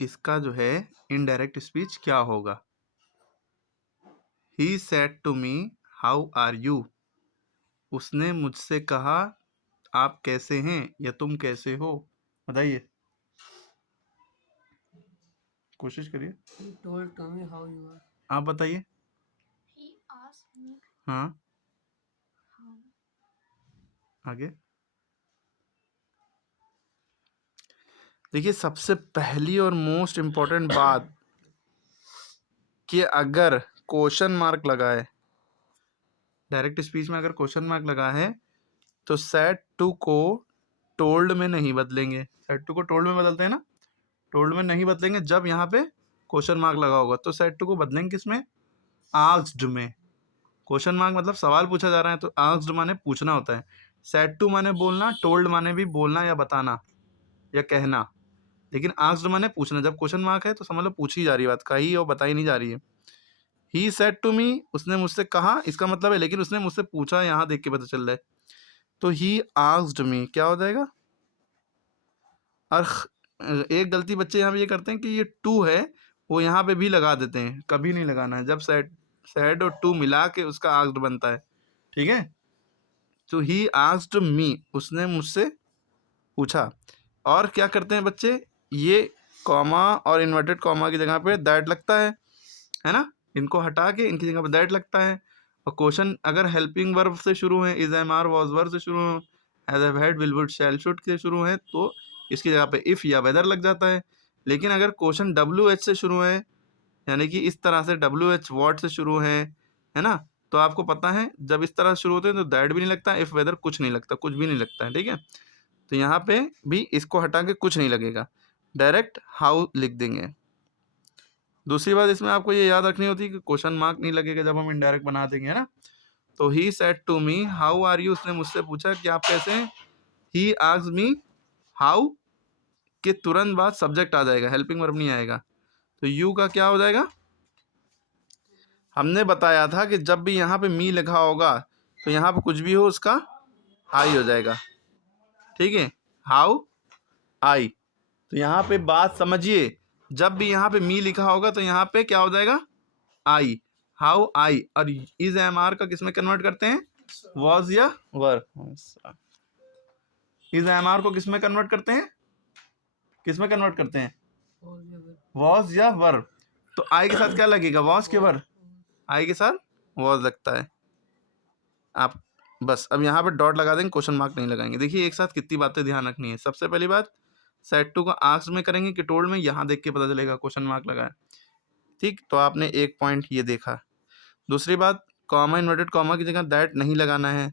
इसका जो है इनडायरेक्ट स्पीच क्या होगा? He said to me how are you. उसने मुझसे कहा आप कैसे हैं या तुम कैसे हो? बताइए, कोशिश करिए। He told to me how you are. आप बताइए। He asked me हाँ, how. आगे देखिए, सबसे पहली और मोस्ट इम्पोर्टेंट बात कि अगर क्वेश्चन मार्क लगा है, डायरेक्ट स्पीच में अगर क्वेश्चन मार्क लगा है तो सेड टू को टोल्ड में नहीं बदलेंगे। सेड टू को टोल्ड में बदलते हैं ना, टोल्ड में नहीं बदलेंगे जब यहाँ पे क्वेश्चन मार्क लगा होगा। तो सेड टू को बदलेंगे किसमें? आस्क्ड में। क्वेश्चन मार्क मतलब सवाल पूछा जा रहा है, तो आस्क्ड माने पूछना होता है, सेड टू माने बोलना, टोल्ड माने भी बोलना या बताना या कहना। लेकिन आस्क्ड माने पूछना। जब क्वेश्चन मार्क है तो समझ लो पूछी जा रही है बात, कही और बताई नहीं जा रही है। ही सेड टू मी, उसने मुझसे कहा, इसका मतलब है लेकिन उसने मुझसे पूछा, यहाँ देख के पता चल रहा है। तो ही आस्क्ड मी क्या हो जाएगा? और एक गलती बच्चे यहाँ पे ये करते हैं कि ये टू है वो यहाँ पे भी लगा देते हैं, कभी नहीं लगाना है। जब सेड और टू मिला के उसका आस्क्ड बनता है, ठीक है। तो ही आस्क्ड मी, उसने मुझसे पूछा। और क्या करते हैं बच्चे, ये कॉमा और इन्वर्टेड कॉमा की जगह पे दैट लगता है ना, इनको हटा के इनकी जगह पे दैट लगता है। और क्वेश्चन अगर हेल्पिंग वर्ब से शुरू है, is am are was verb से शुरू है, has have had will would shall should से शुरू है, तो इसकी जगह पे इफ़ या वेदर लग जाता है। लेकिन अगर क्वेश्चन डब्ल्यू एच से शुरू है, यानी कि इस तरह से डब्ल्यू एच वॉट से शुरू है ना, तो आपको पता है जब इस तरह से शुरू होते हैं तो दैट भी नहीं लगता, इफ़ वेदर कुछ नहीं लगता, कुछ भी नहीं लगता है, ठीक है। तो यहाँ पे भी इसको हटा के कुछ नहीं लगेगा, डायरेक्ट हाउ लिख देंगे। दूसरी बात इसमें आपको ये याद रखनी होती है कि क्वेश्चन मार्क नहीं लगेगा जब हम इनडायरेक्ट बना देंगे, है ना। तो he said to me how are you, उसने मुझसे पूछा कि आप कैसे हैं। ही आस्क्ड मी हाउ के तुरंत बाद सब्जेक्ट आ जाएगा, हेल्पिंग वर्ब नहीं आएगा। तो यू का क्या हो जाएगा? हमने बताया था कि जब भी यहाँ पे मी लिखा होगा तो यहाँ पे कुछ भी हो उसका आई हो जाएगा, ठीक है। हाउ आई, तो यहाँ पे बात समझिए, जब भी यहाँ पे मी लिखा होगा तो यहाँ पे क्या हो जाएगा? आई। How I. और इज एम आर का किसमें कन्वर्ट करते हैं? वॉज या वर। इज एम आर को किसमें कन्वर्ट करते हैं? किसमें कन्वर्ट करते हैं? वॉज या वर। तो आई के साथ क्या लगेगा? वॉज के वर, आई के साथ वॉज लगता है। आप बस अब यहाँ पे डॉट लगा देंगे, क्वेश्चन मार्क नहीं लगाएंगे। देखिए एक साथ कितनी बातें ध्यान रखनी है। सबसे पहली बात, सेट टू को आस्क्ड में करेंगे कि टोल्ड में, यहाँ देख के पता चलेगा क्वेश्चन मार्क लगा है, ठीक। तो आपने एक पॉइंट ये देखा। दूसरी बात, कॉमा इन्वर्टेड कॉमा की जगह दैट नहीं लगाना है,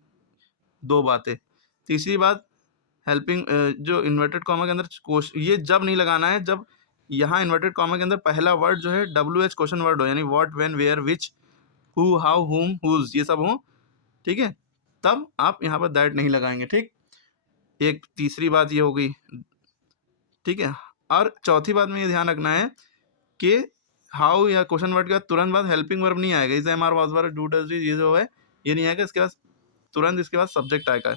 दो बातें। तीसरी बात, हेल्पिंग जो इन्वर्टेड कॉमा के अंदर ये जब नहीं लगाना है जब यहाँ इन्वर्टेड कॉमा के अंदर पहला वर्ड जो है डब्ल्यू एच क्वेश्चन वर्ड हो, यानी what, when, where, which, who, how, whom, whose, ये सब हो, ठीक है। तब आप यहाँ पर दैट नहीं लगाएंगे, ठीक। एक तीसरी बात ये हो गई, ठीक है। और चौथी बात में ये ध्यान रखना है कि हाउ या क्वेश्चन वर्ड के तुरंत बाद हेल्पिंग वर्ब नहीं आएगा। Is am are was were do does ये जो है ये नहीं आएगा, इसके बाद तुरंत इसके बाद सब्जेक्ट आएगा,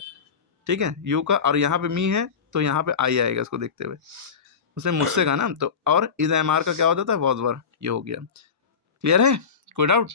ठीक है, यू का। और यहाँ पे मी है तो यहाँ पे आई आएगा, इसको देखते हुए। उसने मुझसे कहा ना, तो और इज एम आर का क्या हो जाता है? वॉज वर, ये हो गया। क्लियर है? कोई डाउट?